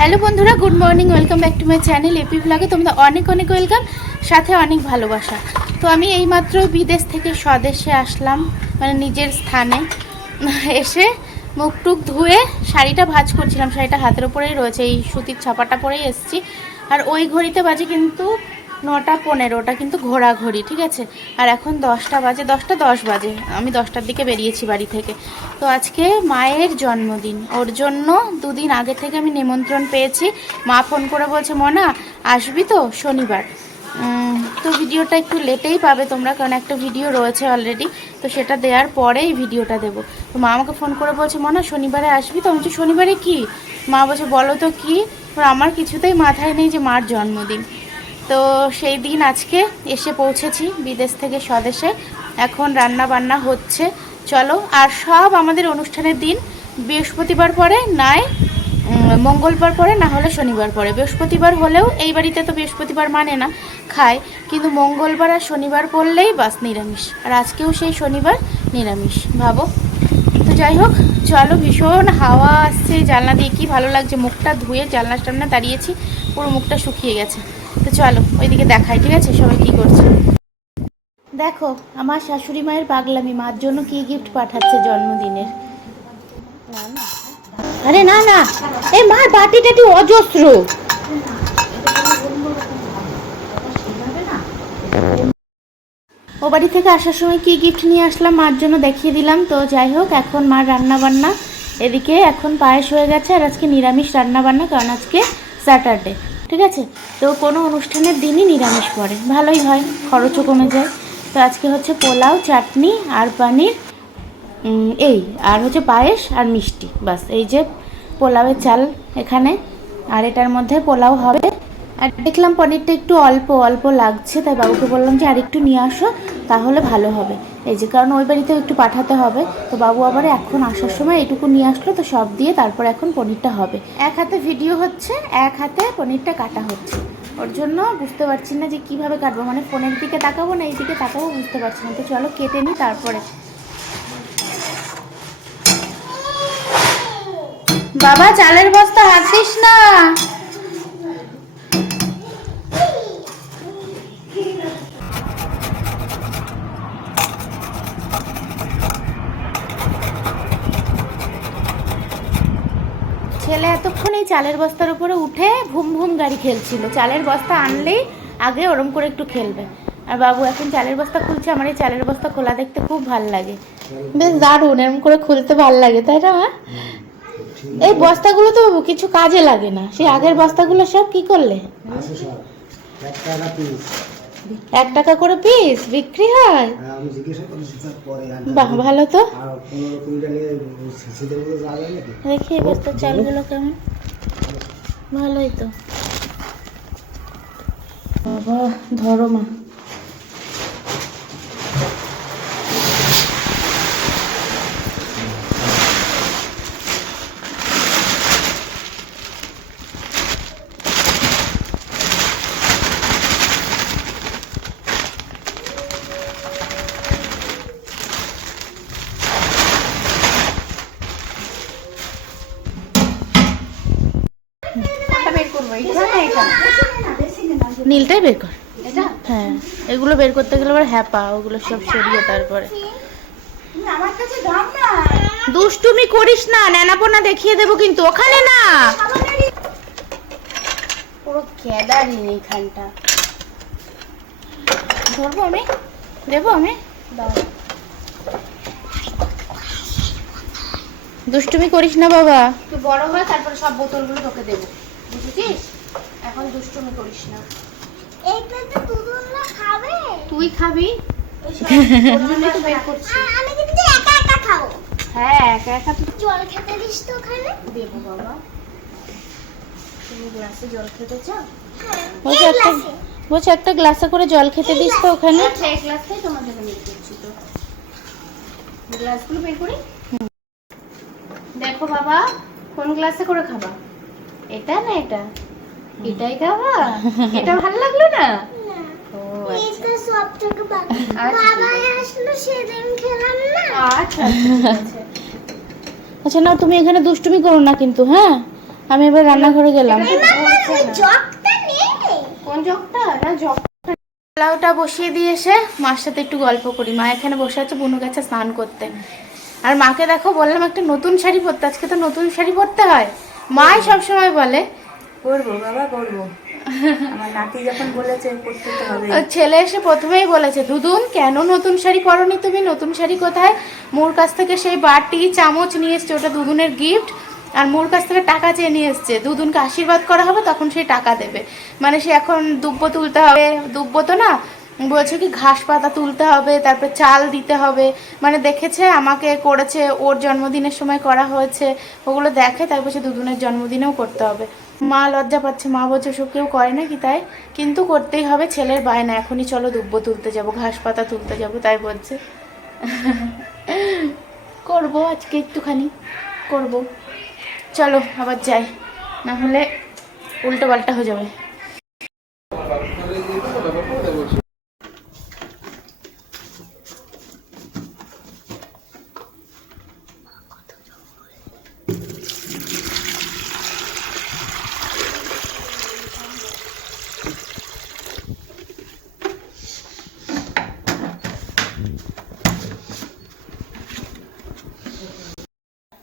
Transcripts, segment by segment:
Hello বন্ধুরা, good morning, welcome back to my channel AP ব্লগে তোমাদের অনেক অনেক ওয়েলকাম, সাথে অনেক ভালোবাসা। তো আমি এইমাত্র বিদেশ থেকে স্বদেশে আসলাম মানে নিজের স্থানে। এসে মুখ টুক ধুয়ে শাড়িটা ভাজ করছিলাম, শাড়িটা হাতের ওপরেই রয়েছে, এই সুতির ছাপাটা পরেই এসেছি। আর ওই ঘড়িতে বাজে কিন্তু নটা পনেরোটা কিন্তু ঘড়ি ঠিক আছে? আর এখন দশটা বাজে, দশটা দশ বাজে, আমি দশটার দিকে বেরিয়েছি বাড়ি থেকে। তো আজকে মায়ের জন্মদিন, ওর জন্য দুদিন আগে থেকে আমি নিমন্ত্রণ পেয়েছি। মা ফোন করে বলছে, মনা, আসবি তো শনিবার। তো ভিডিওটা একটু লেটেই পাবে তোমরা, কারণ একটা ভিডিও রয়েছে অলরেডি তো সেটা দেওয়ার পরেই ভিডিওটা দেবো। তো মা আমাকে ফোন করে বলছে, মনা, শনিবারে আসবি তো? আমি শনিবারে কি? মা বলছে, বলো তো কি? আমার কিছুতেই মাথায় নেই যে মার জন্মদিন। তো সেই দিন আজকে এসে পৌঁছেছি বিদেশ থেকে স্বদেশে। এখন রান্না বান্না হচ্ছে। চলো, আর সব আমাদের অনুষ্ঠানের দিন, বৃহস্পতিবার পরে নয় মঙ্গলবার পরে না হলে শনিবার পরে। বৃহস্পতিবার হলেও এই বাড়িতে তো বৃহস্পতিবার মানে না, খায়। কিন্তু মঙ্গলবার আর শনিবার পড়লেই বাস নিরামিষ। আর আজকেও সেই শনিবার নিরামিষ, ভাবো। তো যাই হোক, চলো, ভীষণ হাওয়া আসছে জানলা দিয়ে। কি ভালো লাগছে, মুখটা ধুয়ে জানলার সামনে দাঁড়িয়েছি পুরো মুখটা শুকিয়ে গেছে। তো চলো, ওইদিকে দেখাই, ঠিক আছে? সবাই কি করছে? দেখো, আমার শাশুড়ি মায়ের পাগলামি, মার জন্য কি গিফট পাঠাচ্ছে জন্মদিনের? আরে না না এই মার বাটি টাটি অজস্র। ও বাড়ি থেকে আসার সময় কি গিফট নিয়ে আসলাম মার জন্য দেখিয়ে দিলাম। তো যাই হোক, এখন মার রান্না বান্না এদিকে এখন পায়েস হয়ে গেছে আর আজকে নিরামিষ রান্না বান্না কারণ আজকে স্যাটারডে ঠিক আছে? তো কোনো অনুষ্ঠানের দিনই নিরামিষ পড়ে। ভালোই হয়, খরচও কমে যায়। তো আজকে হচ্ছে পোলাও, চাটনি, আর পানির এই, আর হচ্ছে পায়েস আর মিষ্টি। বাস, এই যে পোলাওয়ের চাল এখানে, আর এটার মধ্যে পোলাও হবে। আর দেখলাম পনিরটা একটু অল্প অল্প লাগছে, তাই বাবুকে বললাম যে আর একটু নিয়ে আসো, তাহলে ভালো হবে। এই যে, কারণ ওই বাড়িতেও একটু পাঠাতে হবে। তো বাবু আবার এখন আসার সময় এটুকু নিয়ে আসলো, তো সব দিয়ে তারপর এখন পনিরটা হবে। এক হাতে ভিডিও হচ্ছে, এক হাতে পনিরটা কাটা হচ্ছে। ওর জন্য বুঝতে পারছি না যে কীভাবে কাটবো মানে ফোনের দিকে তাকাবো না এই দিকে তাকাবো বুঝতে পারছি না। তো চলো কেটে নিই তারপরে। বাবা, চালের বস্তা হাত দিস না। ছেলে এতক্ষণ এই চালের বস্তার উপরে উঠে ভুম ভুম গাড়ি খেলছিল। চালের বস্তা আনলেই আগে ওরম করে একটু খেলবে। আর বাবু, এখন চালের বস্তা খুলছে, আমার এই চালের বস্তা খোলা দেখতে খুব ভালো লাগে। বেশ দারুণ, এরম করে খুলতে ভালো লাগে, তাই না এই বস্তাগুলো তো বাবু কিছু কাজে লাগে না। সেই আগের বস্তাগুলো সব কি করলে? এক টাকা করে পিস বিক্রি হয়? আমি জিজ্ঞাসা পরে বাহ ভালো তো। আর পনেরো কুইন্টালে সিসিদের মধ্যে যাবে নাকি? দেখি এবার তো চালগুলো কেমন? ভালোই তো। বাবা ধরো মা। নীলটাই বের কর। হ্যাঁ এগুলো বের করতে গেলে আবার হ্যাপা ওগুলো সব সরিয়ে তারপরে। দুষ্টুমি করিস না নেনাপোনা দেখিয়ে দেবো কিন্তু ওখানে না। পুরো কেদারি এইখানটা। ধরবো আমি? দেবো আমি? দুষ্টুমি করিস না বাবা। তুই বড় হয় তারপরে সব বোতলগুলো তোকে দেবো। বুঝেছিস? এখন দুষ্টুমি করিস না। তুই খাবি? তো বের করছি আমি কিন্তু একা একা খাব। হ্যাঁ একা একা তুই জল খেতে দিস তো ওখানে? দেবো বাবা। তুমি গ্লাসে জল খেতে চাও? হ্যাঁ। একটা গ্লাসে। একটা গ্লাসে করে জল খেতে দিস তো ওখানে? আচ্ছা, এক গ্লাসটাই তোমার জন্য নিয়ে করছি তো। গ্লাসগুলো বের করি? দেখো বাবা কোন গ্লাসে করে খাবা? এটা না এটা? এটাই খাবা এটা ভালো লাগল না? আচ্ছা। এটা সব থেকে ভালো আচ্ছা, না। আচ্ছা আচ্ছা, তুমি এখানে দুষ্টুমি করো না কিন্তু হ্যাঁ? আমি এবার রান্নাঘরে গেলাম। কোন জগটা? না জগ পোলাওটা বসিয়ে দিয়ে এসে মার সাথে একটু গল্প করি। মা এখানে বসে আছে বুনু গেছে স্নান করতে। আর মাকে দেখো বললাম একটা নতুন শাড়ি পরতে। আজকে তো নতুন শাড়ি পরতে হয়। মাই সবসময় বলে করব, বাবা করব। আমার নাতি যখন বলেছে, করতে হবে। ছেলে এসে প্রথমেই বলেছে, দুদুন, কেন নতুন শাড়ি পরনি তুমি? নতুন শাড়ি কোথায়? মোর কাছ থেকে সেই বাটি, চামচ নিয়ে এসছে, ওটা দুদুনের গিফট আর মোর কাছ থেকে টাকা চেয়ে নিয়ে এসছে। দুদুনকে আশীর্বাদ করা হবে, তখন সে টাকা দেবে। মানে সে এখন দুব্ব তুলতে হবে। দুব্ব তো না বলছে কি, ঘাস পাতা তুলতে হবে, তারপর চাল দিতে হবে। মানে দেখেছে, আমাকে করেছে, ওর জন্মদিনের সময় করা হয়েছে। ওগুলো দেখে তারপর সে দুদুনের জন্মদিনেও করতে হবে। মা লজ্জা পাচ্ছে, মা বলছে সব কেউ করে না কি তাই? কিন্তু করতেই হবে, ছেলের বায়না এখনই চলো দুব্ব তুলতে যাব, ঘাস পাতা তুলতে যাব, তাই বলছে। করব আজকে একটুখানি, করব। চলো, আবার যাই, না হলে উল্টো পাল্টা হয়ে যাবে।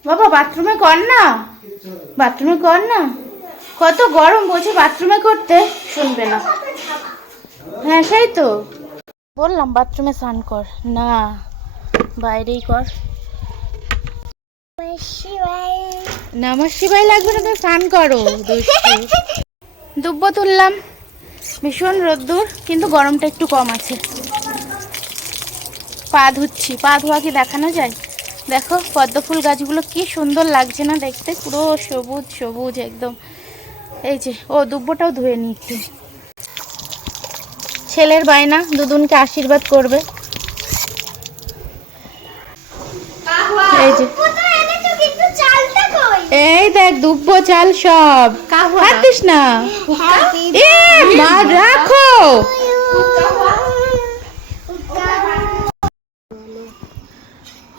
বাবা বাথরুমে কর না। বাথরুমে কর না। কত গরম বলছে বাথরুমে করতে। শুনবে না। হ্যাঁ সেই তো। বললাম বাথরুমে স্নান কর। না, বাইরেই কর। নামাজ শিবাই লাগবে না তো, স্নান করো দুব্ব তুললাম। ভীষণ রোদ্দুর, কিন্তু গরমটা একটু কম আছে। পা ধুচ্ছি। পা ধোয়া কি দেখানো যায়? দেখো পদ্ম ফুল গাছগুলো কি সুন্দর লাগছে না দেখতে? পুরো সবুজ সবুজ একদম। এই যে ও দুব্বটাও ধুয়ে নি একটু। ছেলের বায়না দুদুনকে আশীর্বাদ করবে। এই যে। এই দেখ দুব্ব চাল সব। হাতিস না। এ মা রাখো।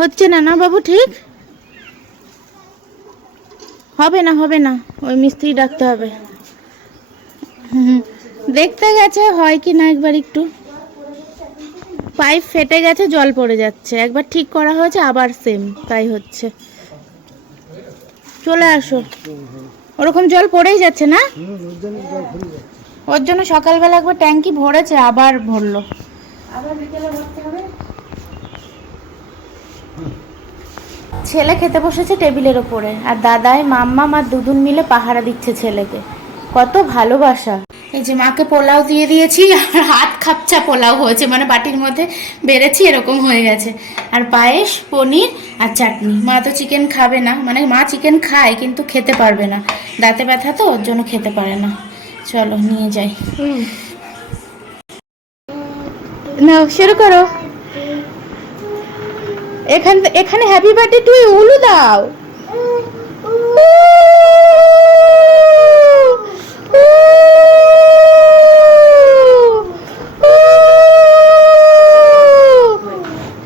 হচ্ছে না না বাবু, ঠিক? হবে না হবে না, ওই মিস্ত্রি ডাকতে হবে। দেখতে গেছে, হয় কি না একবার একটু। পাইপ ফেটে গেছে, জল পড়ে যাচ্ছে। একবার ঠিক করা হয়েছে, আবার সেম তাই হচ্ছে। চলে আসো। ওরকম জল পড়েই যাচ্ছে না? ওর জন্য সকালবেলা একবার ট্যাঙ্কি ভরেছে, আবার ভরলো। ছেলে খেতে বসেছে টেবিলের ওপরে আর দাদাই মাম্মা আর দুদুন মিলে পাহারা দিচ্ছে ছেলেকে। কত ভালোবাসা। এই যে মাকে পোলাও দিয়ে দিয়েছি আর হাত খাপচা পোলাও হয়েছে মানে বাটির মধ্যে বেড়েছি এরকম হয়ে গেছে। আর পায়েস পনির আর চাটনি। মা তো চিকেন খাবে না মানে মা চিকেন খায় কিন্তু খেতে পারবে না। দাঁতে ব্যথা তো ওর জন্য খেতে পারে না। চলো নিয়ে যাই। না শুরু করো। এখান এখানে হ্যাপি বার্থডে টু উলু দাও।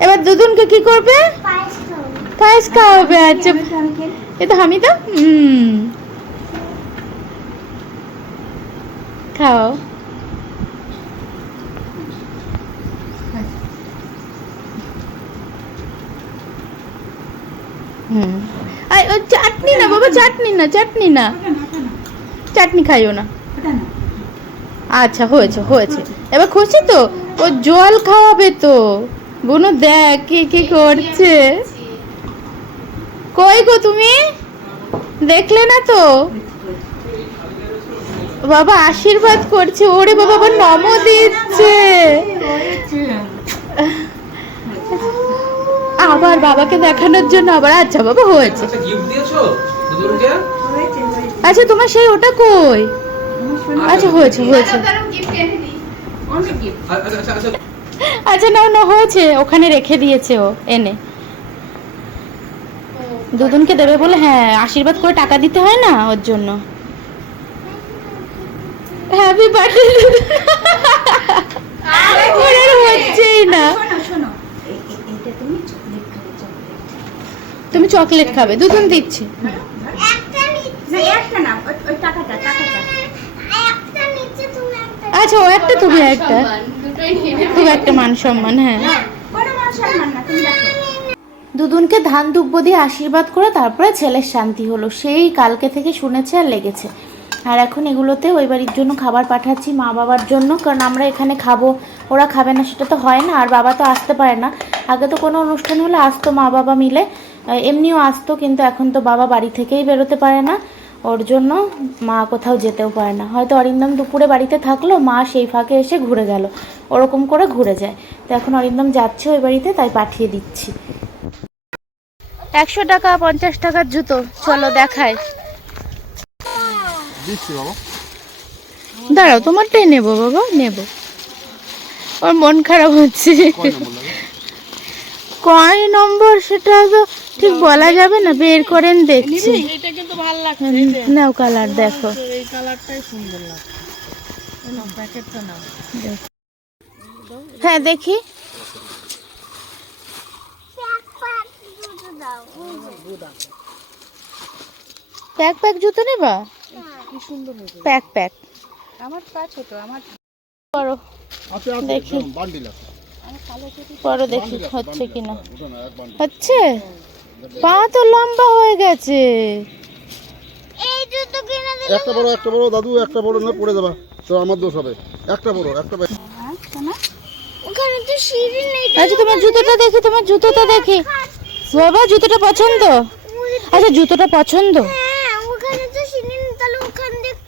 এবার দুদুনকে কি করবে? পায়েস খাওয়াবে আচ্ছা। এ তো আমি তো হুম। খাও। হুম। ও চাটনি না বাবা, চাটনি না চাটনি না। চাটনি খাইও না। আচ্ছা হয়েছে হয়েছে। এবার খুশি তো? ও জল খাওয়াবে তো। বুনু, দেখ কি কি করছে। কই গো তুমি? দেখলে না তো? বাবা আশীর্বাদ করছে। ওরে বাবা নম দিচ্ছে। আবার বাবাকে দেখানোর জন্য আবার আচ্ছা বাবা হয়েছে। আচ্ছা গিফট দিয়েছ? দুদুনকে হয়েছে হয়েছে। আচ্ছা তোমার সেই ওটা কই? আচ্ছা হয়েছে হয়েছে। আচ্ছা আচ্ছা আচ্ছা। আচ্ছা না না হয়েছে। ওখানে রেখে দিয়েছে ও এনে। দুদুনকে দেবে বলে হ্যাঁ আশীর্বাদ করে টাকা দিতে হয় না ওর জন্য। হ্যাপি বার্থডে হচ্ছেই না। তুমি চকলেট খাবে দুজন দিচ্ছি। আচ্ছা ও একটা তুমি একটা। খুব একটা মান সম্মান হ্যাঁ। দুদুনকে ধান দুব্ব দিয়ে আশীর্বাদ করে তারপরে ছেলের শান্তি হলো। সেই কালকে থেকে শুনেছে আর লেগেছে। আর এখন এগুলোতে ওই বাড়ির জন্য খাবার পাঠাচ্ছি মা বাবার জন্য কারণ আমরা এখানে খাব। ওরা খাবে না সেটা তো হয় না আর বাবা তো আসতে পারে না। আগে তো কোনো অনুষ্ঠান হলে আসতো মা বাবা মিলে। এমনিও আসতো কিন্তু এখন তো বাবা বাড়ি থেকেই বেরোতে পারে না। ওর জন্য মা কোথাও যেতেও পারে না। হয়তো অরিন্দম দুপুরে বাড়িতে থাকল মা সেই ফাঁকে এসে ঘুরে গেল। ওরকম করে ঘুরে যায়। তো এখন অরিন্দম যাচ্ছে ওই বাড়িতে তাই পাঠিয়ে দিচ্ছি। একশো টাকা পঞ্চাশ টাকার জুতো। চলো দেখায় দাঁড়াও তোমারটাই নেব বাবা নেব। ওর মন খারাপ হচ্ছে। কয় নম্বর? সেটা তো ঠিক বলা যাবে না বের করেন দেখছি। এটা কিন্তু ভালো লাগছে নাও কালার দেখো। এই কালারটাই সুন্দর লাগছে। প্যাকেটটা নাও। হ্যাঁ দেখি। প্যাক প্যাক জুতো নেবা? প্যাক প্যাক। আমার পা ছোট আমার করো দেখি। পরো দেখি হচ্ছে কিনা হচ্ছে? পা তো লম্বা হয়ে গেছে। এই জুতো কিনে একটা বড় একটা বড় দাদু একটা বড় না পড়ে যাবা। তো আমার দোষ হবে। একটা বড় একটা বে- ওখানে তো সিঁড়ি নেই আচ্ছা তোমার জুতোটা দেখি তোমার জুতোটা দেখি। বাবা জুতোটা পছন্দ? আচ্ছা জুতোটা পছন্দ? হ্যাঁ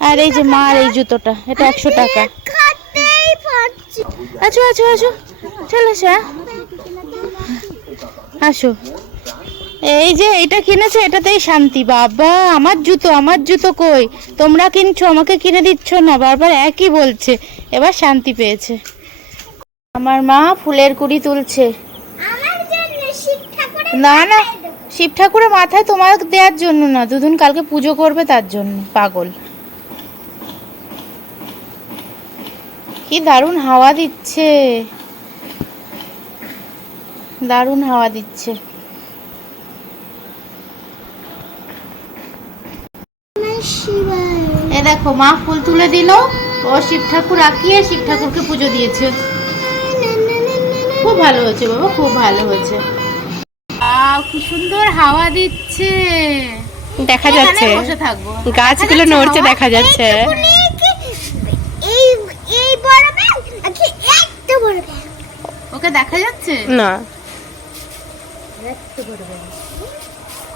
আর এই যে মার এই জুতোটা এটা একশো টাকা। আছো আছো আছো চলে আসো হ্যাঁ? আসো। এই যে এটা কিনেছে এটাতেই শান্তি। বাবা আমার জুতো আমার জুতো কই? তোমরা কিনছো আমাকে কিনে দিচ্ছ না? বারবার একই বলছে। এবার শান্তি পেয়েছে। আমার মা ফুলের কুড়ি তুলছে। না না শিব ঠাকুরের মাথায় তোমার দেওয়ার জন্য না। দুদিন কালকে পুজো করবে তার জন্য পাগল। কি দারুণ হাওয়া দিচ্ছে। দারুণ হাওয়া দিচ্ছে শিবায় এ দেখো মা ফুল তুলে দিল। ও শিব ঠাকুর আঁকিয়ে শিব ঠাকুরকে পুজো দিয়েছে। খুব ভালো হয়েছে বাবা খুব ভালো হয়েছে। আহ, কি সুন্দর হাওয়া দিচ্ছে। দেখা যাচ্ছে। বসে থাকব। গাছগুলো নড়ছে দেখা যাচ্ছে। ওকে দেখা যাচ্ছে? না।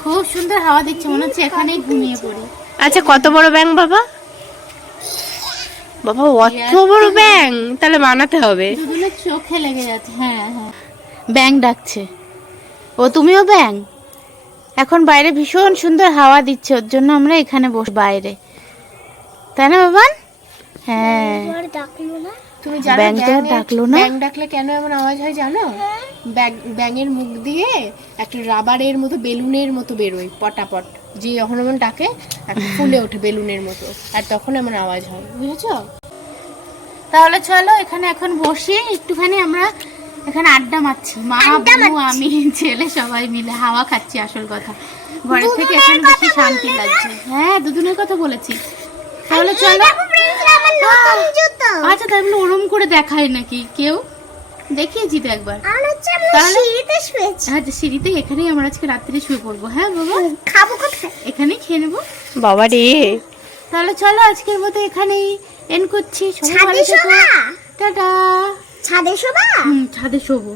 খুব সুন্দর হাওয়া দিচ্ছে মনে হচ্ছে এখানেই ঘুমিয়ে পড়ি। আচ্ছা কত বড় ব্যাং বাবা? বাবা অত বড় ব্যাং তাহলে বানাতে হবে। চোখে লেগে যাচ্ছে হ্যাঁ হ্যাঁ। ব্যাং ডাকছে। ও তুমিও ব্যাং এখন বাইরে ভীষণ সুন্দর হাওয়া দিচ্ছে ওর জন্য আমরা এখানে বস বাইরে। তাই না বাবান? হ্যাঁ। ডাকলো না? তুমি জানো ব্যাংটা ডাকলো না? ব্যাঙ ডাকলে কেন এমন আওয়াজ হয় জানো? ব্যাঙের মুখ দিয়ে একটা রাবারের মতো বেলুনের মতো বেরোয় পটাপট। যে যখন এমন ডাকে একটা ফুলে ওঠে বেলুনের মতো আর তখন এমন আওয়াজ হয় বুঝেছ? তাহলে চলো এখানে এখন বসে একটুখানি আমরা এখানে আড্ডা মারছি। মা বুনু আমি ছেলে সবাই মিলে হাওয়া খাচ্ছি আসল কথা। ঘরের থেকে এখন বেশি শান্তি লাগছে। হ্যাঁ দুদিনের কথা বলেছি। তাহলে চলো। আচ্ছা তাই বলে ওরম করে দেখায় নাকি? কেউ? দেখিয়েছি তো একবার। তাহলে? আচ্ছা সিঁড়িতে এখানেই আমরা আজকে রাত্রে শুয়ে পড়ব। হ্যাঁ বাবা? খাব কোথায়? এখানেই খেয়ে নেব। বাবা রে। তাহলে চলো আজকের মতো এখানেই এন্ড করছি। সবাই ছাদে ভালো থেকো টাটা। ছাদে শোবা? হুম ছাদে শোবো।